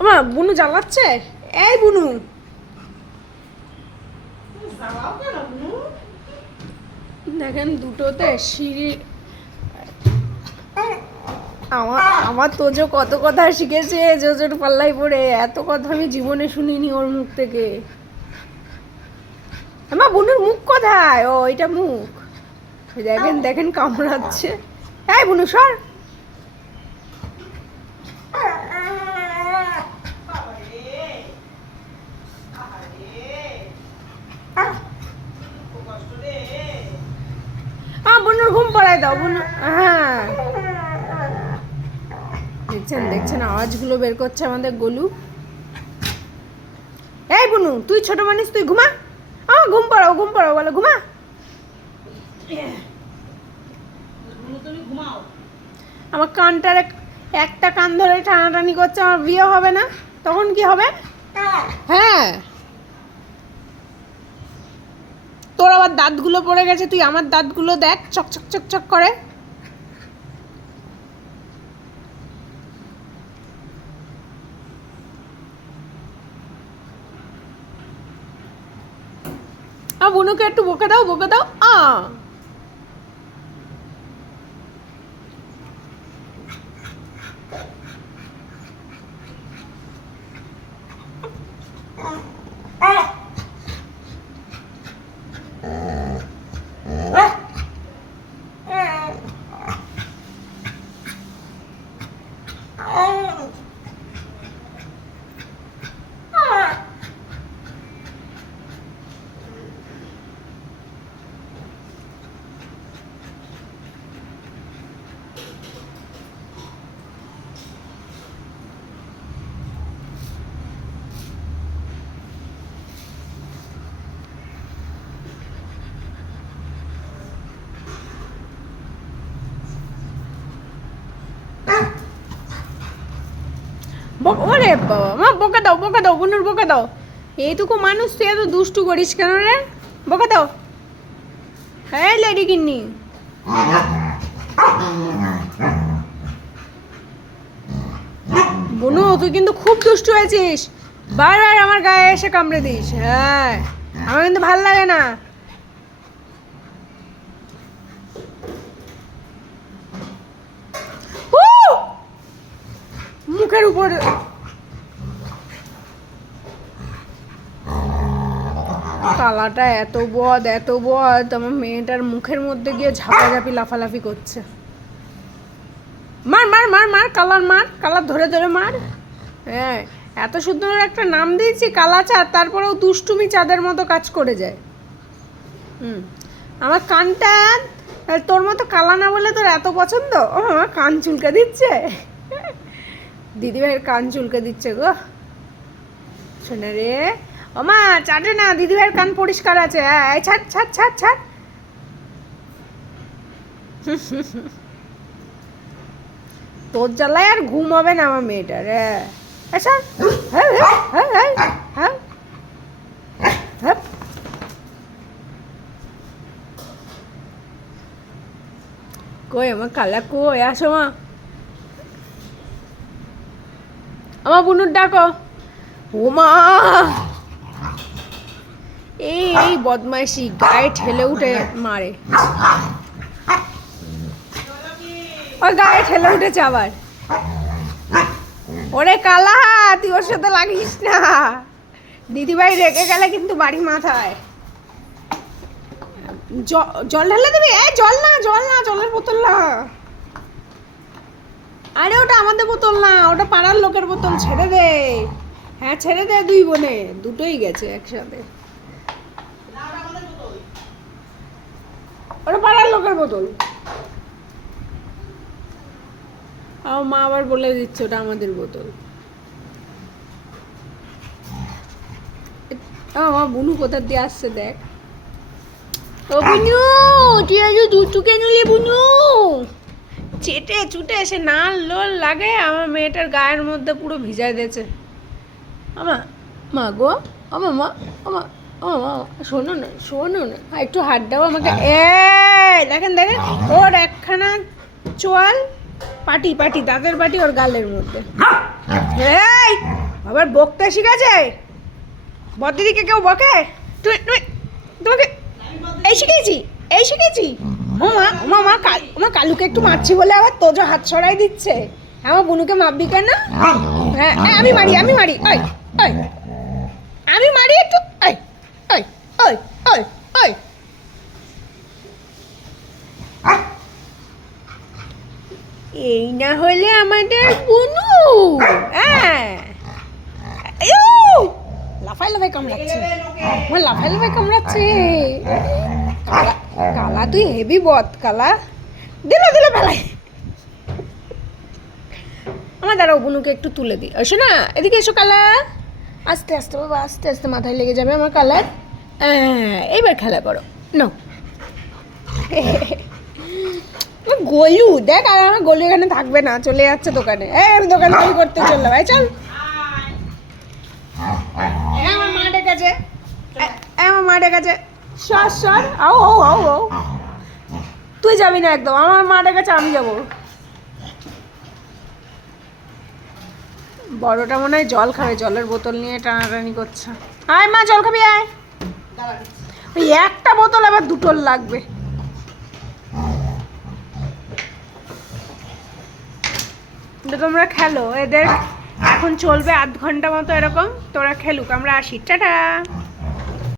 আমার বুনু জ্বালাচ্ছে। এই বুনু, দেখেন দুটোতে সিঁড়ি। আমার আমার তোজো কত কথা শিখেছে জোজোর পাল্লাই পড়ে, এত কথা আমি জীবনে শুনিনি ওর মুখ থেকে। আমার বুনুর মুখ কোথায়? ও এটা মুখ। দেখেন দেখেন কামড়াচ্ছে। এই বুনু সর। বুনুর ঘুম পড়ায় দাও বুনু। হ্যাঁ দেখছেন দেখছেন আওয়াজগুলো বের করছে আমাদের গোলু। এই বুনু তুই ছোট মানুষ, তুই ঘুমা। ঘুম পড়াও বলো ঘুমা। আমার কানটার একটা কান ধরে টানাটানি করছে, আমার বিয়ে হবে না তখন কি হবে? হ্যাঁ তোর আবার দাঁতগুলো পড়ে গেছে, তুই আমার দাঁতগুলো দেখ চকচক চকচক করে। বুনুকে একটু বকে দাও বকে দাও। ওরে বাবা, মা বকে দাও বুনুর বকে দাও। এইটুকু মানুষ তুই এত দুষ্টু করিস কেন রে? বকে দাও। হ্যাঁ লেডি কিন্নি, বুনু তুই কিন্তু খুব দুষ্টু হয়েছিস, বারবার আমার গায়ে এসে কামড়ে দিস। হ্যাঁ আমার কিন্তু ভাল লাগে না। মুখের উপর কালাটা এত বদ আমার মেয়েটার মুখের মধ্যে গিয়ে ঝাপাঝাপি লাফালাফি করছে। মার মার মার মার কালার, মার কালার ধরে ধরে মার। হ্যাঁ এত সুন্দর একটা নাম দিয়েছি কালা চাঁদ, তারপরেও দুষ্টুমি চাঁদের মতো কাজ করে যায়। আমার কানটা তোর মতো কালা না বলে তোর এত পছন্দ। আমার কান চুলকে দিচ্ছে, দিদিভাইয়ের কান চুলকে দিচ্ছে গো। শোনে রে ও মা, চাটে না, দিদিভাইয়ের কান পরিষ্কার আছে। ছাড় ছাড় ছাড় ছাড়। তোর জ্বালায় আর ঘুম হবে না আমার মেয়েটার। কই আমার কালা, কই আসো মা, আমার বুনুর ডাকো। ও মা এই বদমাইশি গায়ে ঠেলে উঠে মারে, ওই গায়ে ঠেলে উঠেছে আবার। ওরে কালা তুই ওর সাথে লাগিস না, দিদিভাই রেগে গেলে কিন্তু বাড়ি মাথায়। জল ঢেলে দিবি? জল না জলের বোতল না। আরে ওটা আমাদের বোতল না, ওটা পাড়ার লোকের বোতল। ছেড়ে দে। হ্যাঁ ছেড়ে দে, দুই বোনে দুটোই গেছে একসাথে। ওটা পাড়ার লোকের বোতল। আমার মা আবার বলে দিচ্ছে ওটা আমাদের বোতল। আমার বুনু কোথা দিয়ে আসছে দেখ। ও বুনু তুই আজ দুধ চুকে নিলি বুনু। চেটে চুটে এসে নাল লোল লাগে, আমার মেয়েটার গায়ের মধ্যে পুরো ভিজাই দিয়েছে। আমা মা গো, আমা মা, আমা আমা শোনো না একটু হাত দাও আমাকে। দেখেন দেখেন ওর একখানা চোয়াল পাটি পাটি দাঁতের পাটি ওর গালের মধ্যে। এই আবার বকতে শিখেছে, বদিদিকে কেউ বকে? তুই তুই তোমাকে এই শিখেছি, এই শিখেছি। মা কালুকে একটু মারছি বলে আবার তোজো হাত সরাই দিচ্ছে। আমার বুনুকে মারবি কেন? হ্যাঁ আমি মারি ওই ওই আমি মারি একটু ওই ওই ওই ওই ওই। এই না হলে আমাদের বুনু। হ্যাঁ লাফাই লাফাই কামড়াচ্ছে, আমার লাফাই লাফাই কামড়াচ্ছে। কালা তুই হেভি বদ কালা, দিল ফেলাই। আমার দাঁড়াও বুনুকে একটু তুলে দিই। এসো না এদিকে এসো কালা, আস্তে আস্তে বাবা আস্তে আস্তে মাথায় লেগে যাবে আমার কালার। এইবার খেলা করো নো। গোলু দেখ, আর আমার গোলু এখানে থাকবে না, চলে যাচ্ছে দোকানে। আমি দোকান তৈরি করতে চললাম, চল। আমার মা ডেকেছে, আমার মা ডেকেছে, সর সর আও আও আও আও। তুই যাবি না একদম, আমার মা ডেকেছে, আমি যাবো। বড়টা মনে হয় জল খাবে, জলের বোতল নিয়ে টানাটানি করছে। আয় মা জল খাবি আয়। ওই একটা বোতল আবার দুটোর লাগবে। তোমরা খেলো, এদের এখন চলবে আধ ঘন্টা মতো এরকম, তোরা খেলুক, আমরা আসি, টাটা।